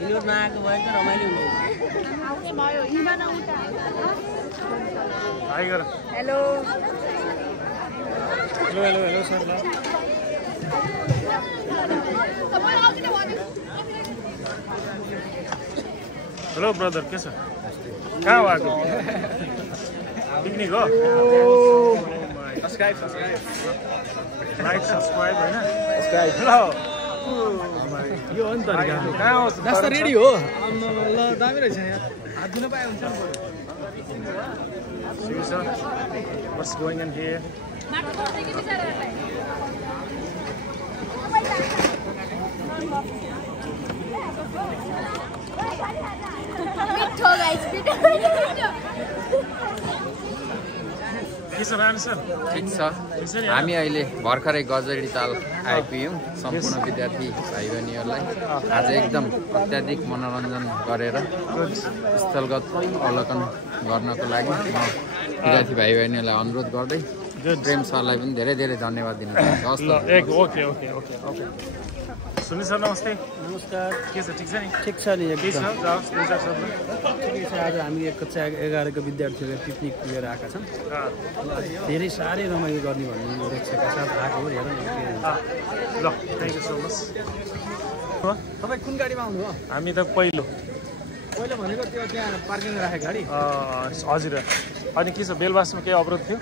यिनीहरू नआएको भए त रमाइलो हुने tiger hello hello hello hello sir ल हेलो ब्रदर के छ कहाँ भएको पिकनिक हो लाइक सब्सक्राइब हैन यो हो नि तरिका कहाँ हो नास्ता रेडी हो ल दामी रहेछ यहाँ हात धुन पाए हुन्छ See sir, what's going on here? के छ राम सर ठिक छ हामी अहिले भर्खरै गजरी ताल आइपुग्यौँ सम्पूर्ण विद्यार्थी भाइ बहिनीहरूलाई आज एकदम अत्याधिक मनोरञ्जन गरेर स्थलगत अवलोकन गर्नको लागि विद्यार्थी भाइ बहिनीहरूलाई अनुरोध गर्दै प्रेम सरलाई पनि धेरै धेरै धन्यवाद दिन चाहन्छु। Okay okay okay okay Sunil sir नमस्ते नमस्कार के छ ठिक छ नि ठिक छ नि के छ जाओस् दुई चार शब्द ठिकै छ आज हामी कक्षा 11 को विद्यार्थीहरू पिकनिक लिएर आएका छन् धेरै साह्रै रमाइलो गर्ने भन्ने उद्देश्यका साथ आएको हो हेरौँ ल थ्याङ्क यू सो मच तपाईँ कुन गाडीमा आउनु हो हामी त पहिलो पहिलो भनेको त्यो त्यहाँ पार्किङ राखेको गाडी हजुर अनि के छ बेलबासमा केही अवरोध थियो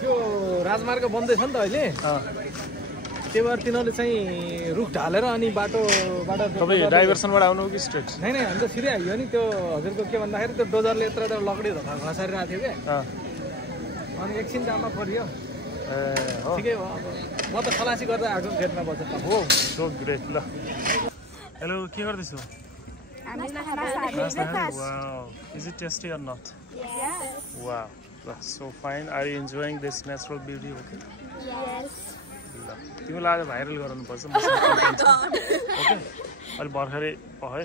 त्यो राजमार्ग बन्दैछ नि त अहिले त्यही भएर तिनीहरूले चाहिँ रुख ढालेर अनि बाटोबाट तपाईँ डाइभर्सनबाट आउनु कि स्ट्रेट नै हामी त सिधै आइयो नि त्यो हजुरको के भन्दाखेरि त्यो डोजरले यत्रो लकडी घसारिरहेको थियो क्या अनि एकछिन जाममा परियो ठिकै हो म त खलासी गर्दा आएको गेटमा बसेर हो सो ग्रेट ल हेलो के गर्दैछौ Wow, is it tasty or not? Yes. Wow, so fine. Are you enjoying this natural beauty? Okay. Yes. तिमीलाई आज भाइरल गराउनु पर्छ ओके अलि भर्खरै है